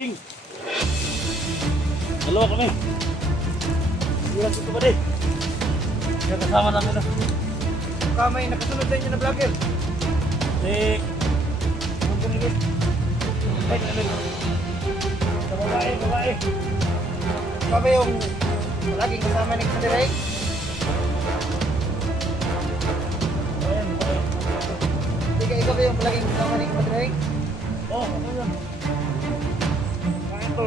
Dalawa kami. Iwan ko ba din? Kaya kasama namin na. Kamay, nakasunod din yun na vlogger. Si... Ang kumilit. Ay, namin. Sa babae, babae. Ikaw ba yung laging kasama ni Kadirek? Ayan, babae. Ikaw ba yung laging kasama ni Kadirek? Oh, ano yun? Kain to.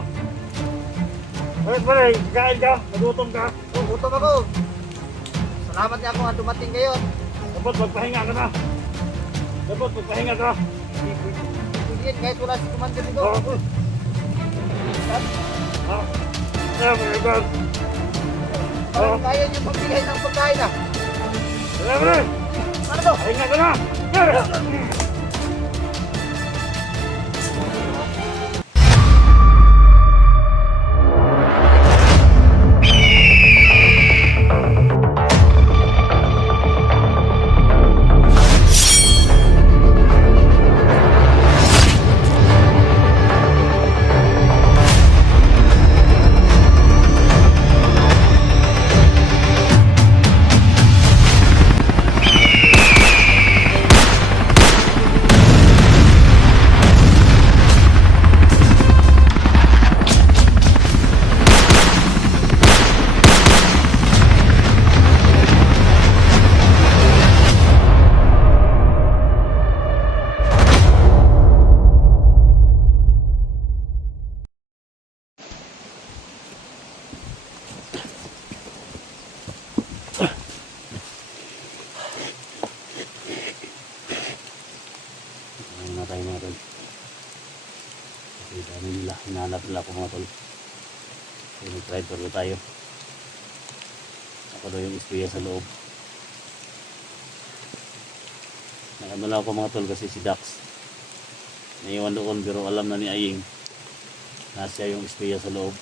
Balik, kain ka. Nagutom ka. Oh, gutom ako. Salamat niya ako nga dumating ngayon. Dapat magpahinga ka na. Dapat magpahinga ka. Hindi yan, kahit wala si Commander dito. Oh. Ah. Yeah, my God. Parang kaya niyo pagbigay ng pagkain ah. Dali, dali. Ano to? Pahinga ka na. Hinatayin natin. Kasi dami nila. Hinahanap nila ako mga tol. Kasi nag-driver na tayo. Ako daw yung ispriya sa loob. Nakano lang ako mga tol kasi si Dax. Naiwan doon pero alam na ni Aying na siya yung ispriya sa loob.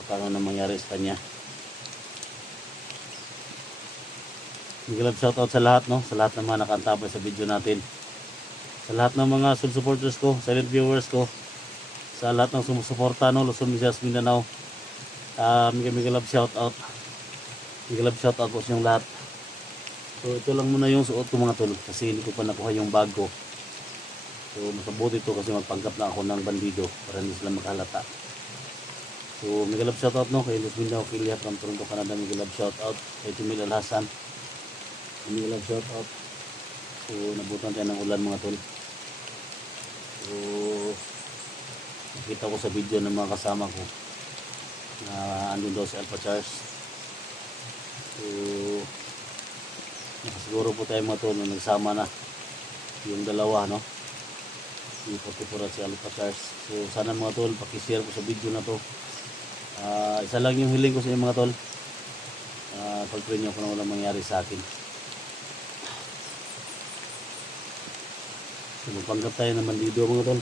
Baka ano na mangyari sa kanya. Mag-love shoutout sa lahat, no? Sa lahat ng mga nakaantabay sa video natin. Sa lahat ng mga supporters ko, silent viewers ko, sa lahat ng sumusuporta, no? Luzon, Visayas, Mindanao. Mag-love shoutout. Mag-love shoutout po sa inyong lahat. So ito lang muna yung suot ko mga tol kasi hindi ko pa nakuha yung bag ko. So makabuti ito kasi magpanggap na ako ng bandido para hindi sila makahalata. So mag-love shoutout, no? Kay Luz Mindanao, Kilia from Toronto, Canada. Mag-love shoutout kay Tumil Alhasan. Mag-love shoutout. So nabutan tayo ng ulan mga tol. So nakita ko sa video ng mga kasama ko na andun daw si Alpha Charles. So nakasiguro po tayo mga tol na nagsama na yung dalawa, no? Si 44 at si Alpha Charles. So sana mga tol pakishare ko sa video na to. Isa lang yung hiling ko sa inyo mga tol. Pag-pray nyo kung na walang mangyari sa akin. So magpanggap tayo ng bandido mga tol.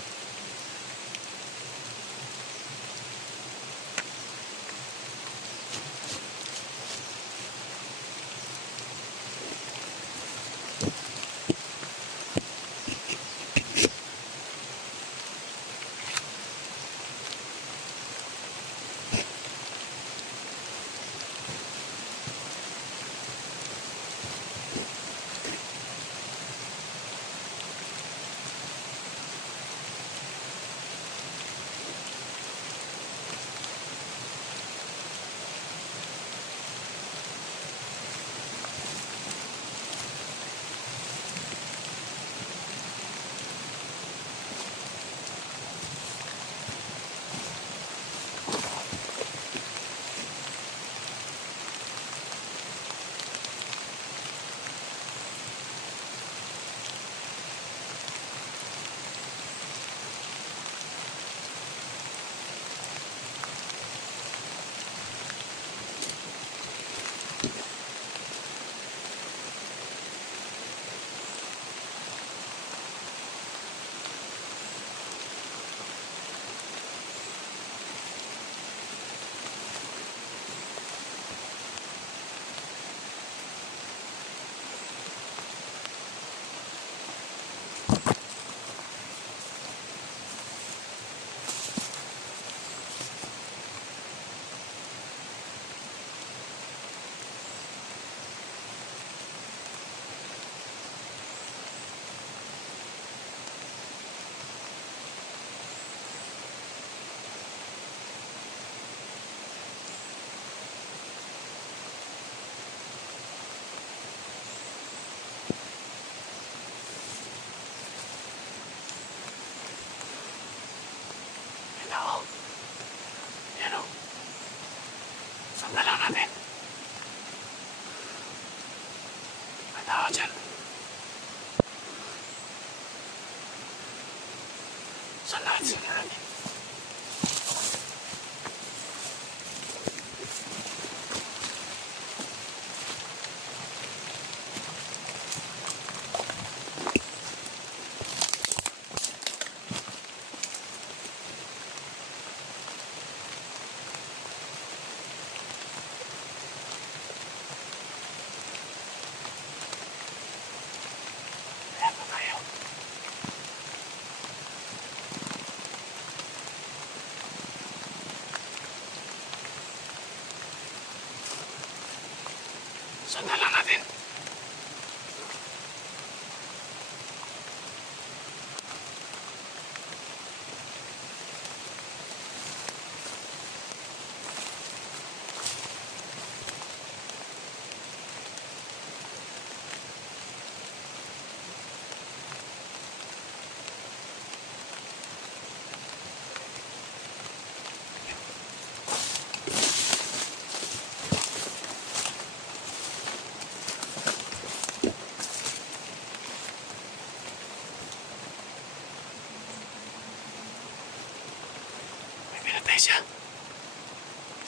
Pinatay siya.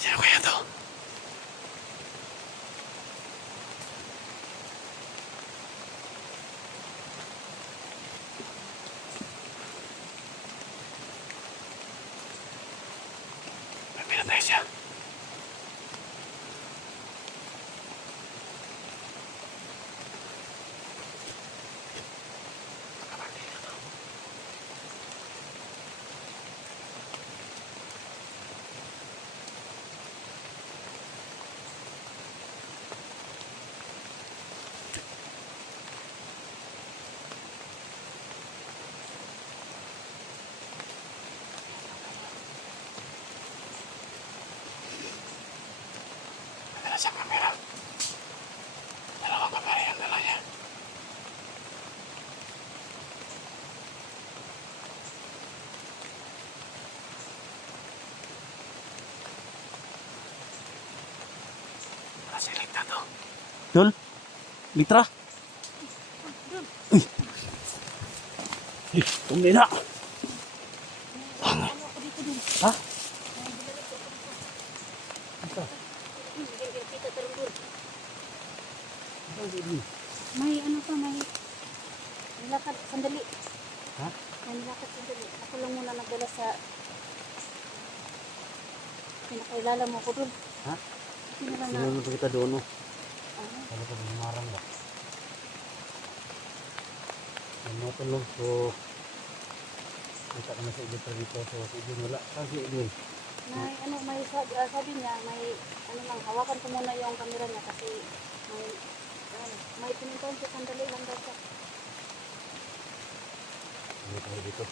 Sino kaya to? Pinatay siya. Dala siyang kamera. Dalawang kamera yung dala niya. Kasi ligta to. Dol? Litra? Uy! Uy! Tumli na! Ha? May ano pa, may nilakad sandali. Ha? May nilakad sandali. Ako lang muna nagdala sa pinakailala mo ko dun. Ha? Hindi na lang na. Sinunod kita doon, no? Ano? Ano ka bumarang ba? Ano ito, no? So, kita ka na sa editor dito. So, si Edwin wala. Saan si Edwin? May ano, may sabi niya, may ano lang, hawakan ko muna yung camera niya kasi may may pinuntahan siya sandali lang daw siya. Ano tayo dito?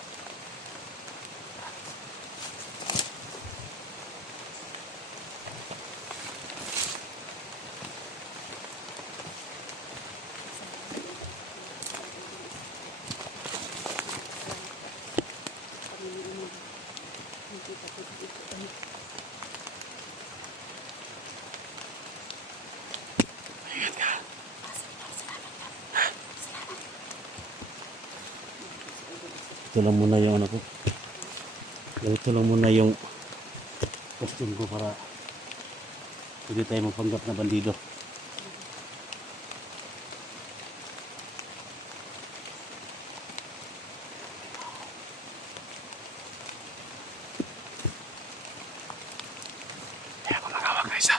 Ingat ka. Ito lang muna yung ano ko. Ito lang muna yung costume ko para hindi tayo mapanggap na bandido. Kaya ako magawag na isa.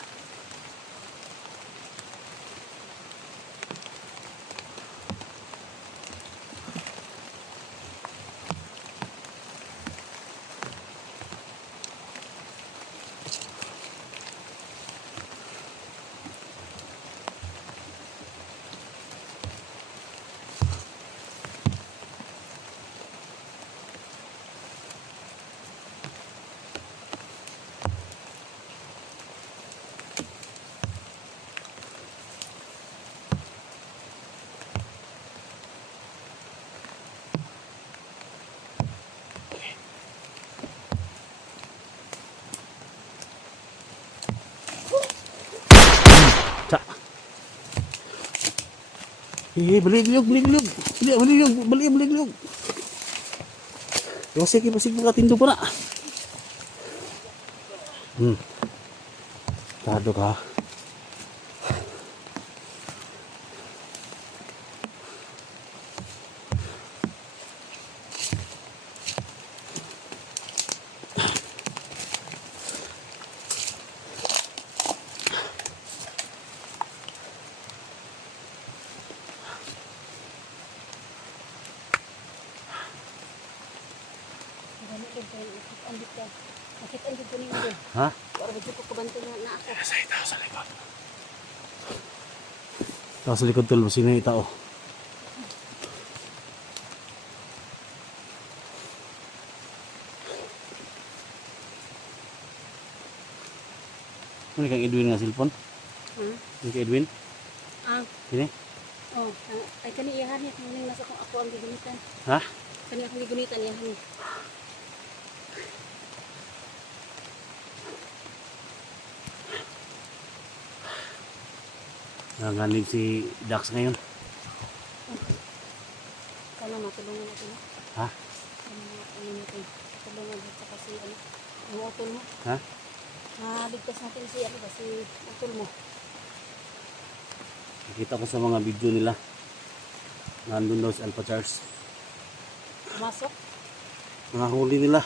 Cak. Balik liog. Balik liog. Pasig mga tindo pa na. Tado ka. Nakita ang dito niyo doon. Ha? Para medyo ko kabanto na ako. Sa itaw sa likod. Itaw sa likod tol. Sino yung itaw? Ano kang Edwin nga cellphone? Ano kang Edwin? Ah, Sini? oh, ay kani iyahan niya. Kani nasa kung ako ang gigunitan. Ha? Kani akong gigunitan iyahan niya. Nanganib si Dax ngayon. Sana matulungan natin. Ha? Sana matulungan natin. Tulungan natin kasi ano. Yung utol mo. Ha? Naligtas natin si ano ba, si utol mo. Nakita ko sa mga video nila. Nandun daw si Alpha Charles. Pumasok. Nahuli nila.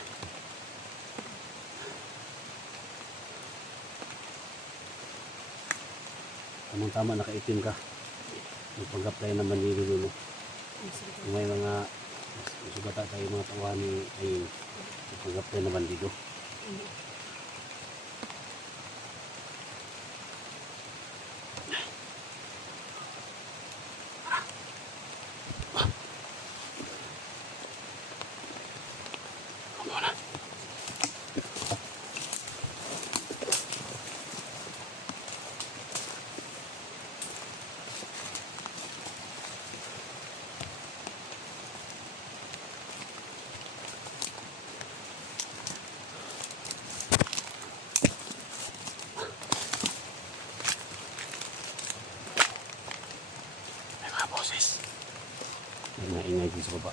Tamang-tama nakaitim ka. Magpag-apply naman nilo dulu. Kung may mga sugata tayo mga tawani ay magpag-apply naman dito. May mga boses. May mga ingay din sa baba.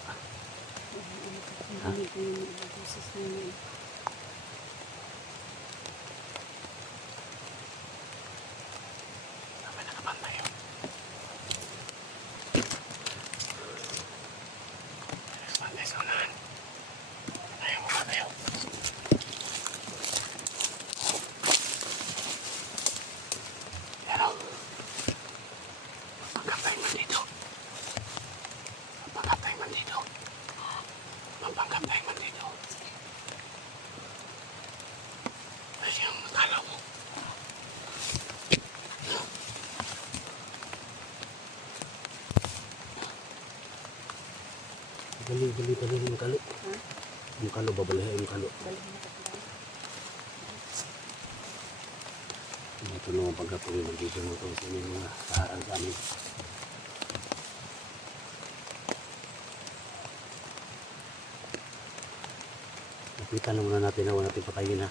Hindi ko yung boses na yun. May nakapantay yun. Nakapantay sa unahan. Tayo muna tayo. Yan o. Magpagkapay man dito. Magpagkapay man dito. Magpagkapay man dito. Ay, yung makalaw mo. Bali yung kalo. Ha? Yung kalo, babalahin yung kalo. Balik na kapila. Ito naman pagkatuloy ng video mo ito sa mga kaharang sa amin. Lapitan na muna natin na wala natin patayin ha.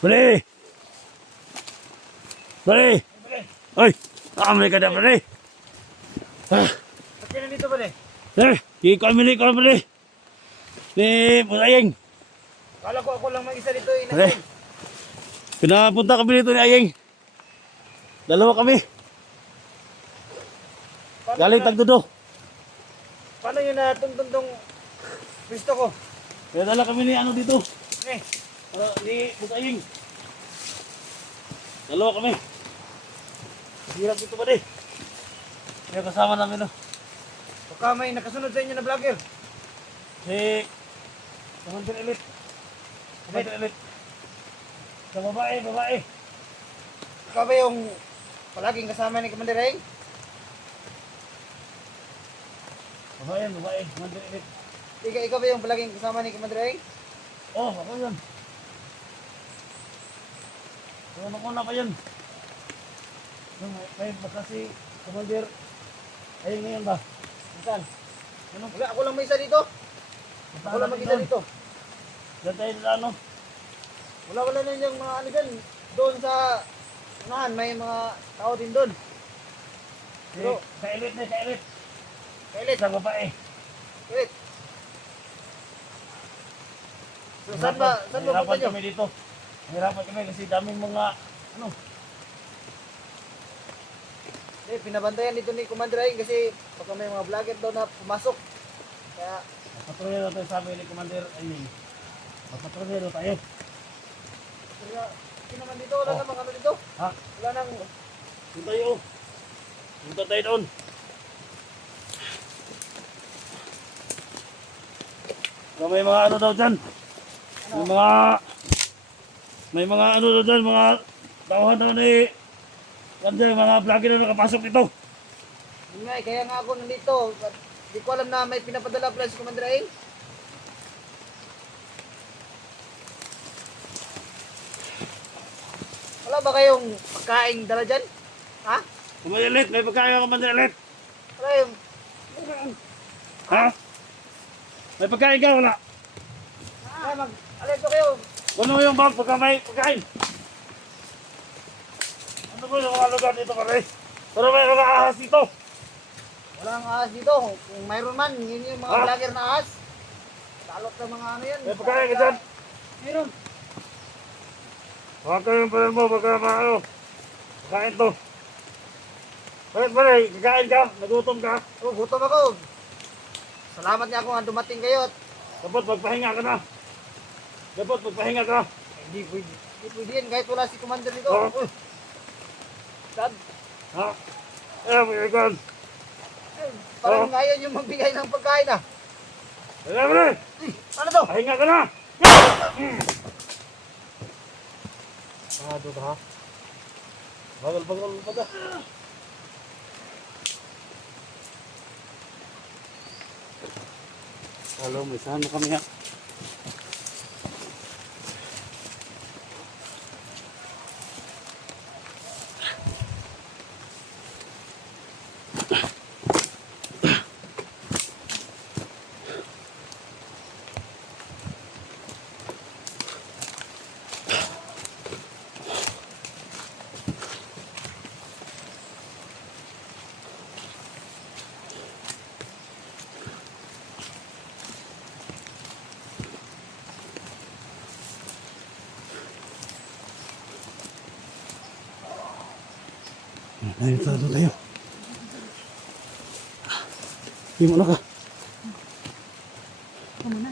Pre! Pre! Ay! Amoy ka na pre! Ah! Ba't ka nandito ba, Kami ko pre! Ni Ayeng! Kala ko ako lang mag-isa dito, Pre! inasin. Pinapunta kami dito ni Ayeng. Dalawa kami. Galing Tagdudo. Paano yun na tong pisto ko? Kaya dala kami ni ano dito. Eh, Ni Ayeng. Dalawa kami. Hirap dito ba di? Kaya kasama namin no. baka may nakasunod sa inyo na vlogger. Si Commander Elite. Commander Elite. Sa babae. Ikaw ba yung palaging kasama ni Commander Ray? Babae. Commander Elite. Ikaw ba yung palaging kasama ni Commander Ray? Oh, ako yun. Una pa yun. May baka si Commander. Ayun ngayon ba? Saan? Ano? Wala, ako lang may isa dito. Ako lang mag-isa dito. Diyan tayo sa ano? Wala na yung mga ano dyan. Doon sa unahan, may mga tao din doon. Pero, Sa Elite. kailit. Sa babae. Wait. So, saan ba punta Hirapan nyo? kami dito. Hirapan kami kasi daming mga ano. Eh, pinabantayan dito ni Commander Ray kasi baka may mga vlogger daw na pumasok. Kaya, Patrolero tayo sa amin ni Commander Ayeng. Patrolero tayo. kaya hindi naman dito, wala Oh. namang ano dito. Ha? Wala nang, Punta tayo. Punta tayo doon. May mga ano daw dyan. May mga ano daw dyan. Mga tauhan daw ni mga vlogger na nakapasok dito. yun nga eh, kaya nga ako nandito. Hindi ko alam na may pinapadala pala si Commander Ray. Wala ba kayong pagkaing dala dyan? Ha? Commander Elite, may pagkaya ka Commander Elite. Wala yung, Ha? May pagkain ka, wala? Kaya mag-alerto kayo. Ano yung bag pagka may pagkain? Ano ba yung mga lugar dito pare? Pero may mga ahas dito. Walang ahas dito. Kung mayroon man, yun yung mga Ah. vlogger na ahas. Talot ng mga ano yan. May pagkain ka dyan. Mayroon. Baka yung pala mo pagka ano. Pagkain to. Bakit pare? Kakain ka? Nagutom ka? Oh, gutom ako. Salamat niya ako nga dumating kayo at Dapat magpahinga ka na. Dapat magpahinga ka. hindi pwede. Hindi pwede yan kahit wala si Commander dito. Oh. Dad, Ha? Eh, may ikon. parang Oh. ngayon yung magbigay ng pagkain ah. Kaya pare, Ano to? pahinga ka na. Doon ha? Bagal pa ka. Halo, may sano kami ha. Ayun, doon tayo. Hindi mo na ka. Ako muna.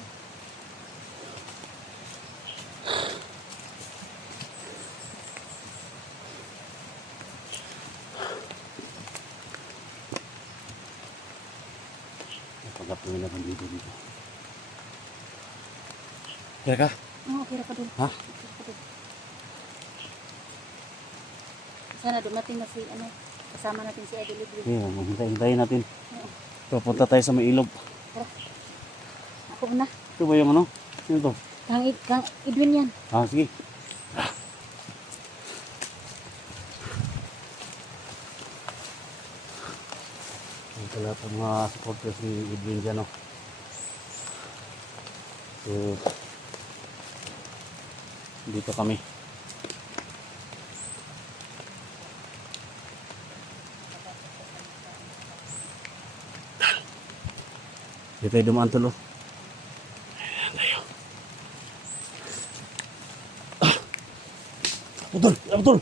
Pagkap na naman dito. Kaya ka? Oo, okay ra ka doon. Ha? Okay ra ka doon. Sana dumating na si, ano, kasama natin si Idol Edwin. Yeah, hintayin natin. Papunta tayo sa may ilog. Ako muna. Ito ba yung ano? Sino to? Kang Edwin yan. Ah, sige. Ito lahat ng mga supporters ni Edwin dyan, no? So, dito kami. Dito tayo dumaan tulo. Betul, betul.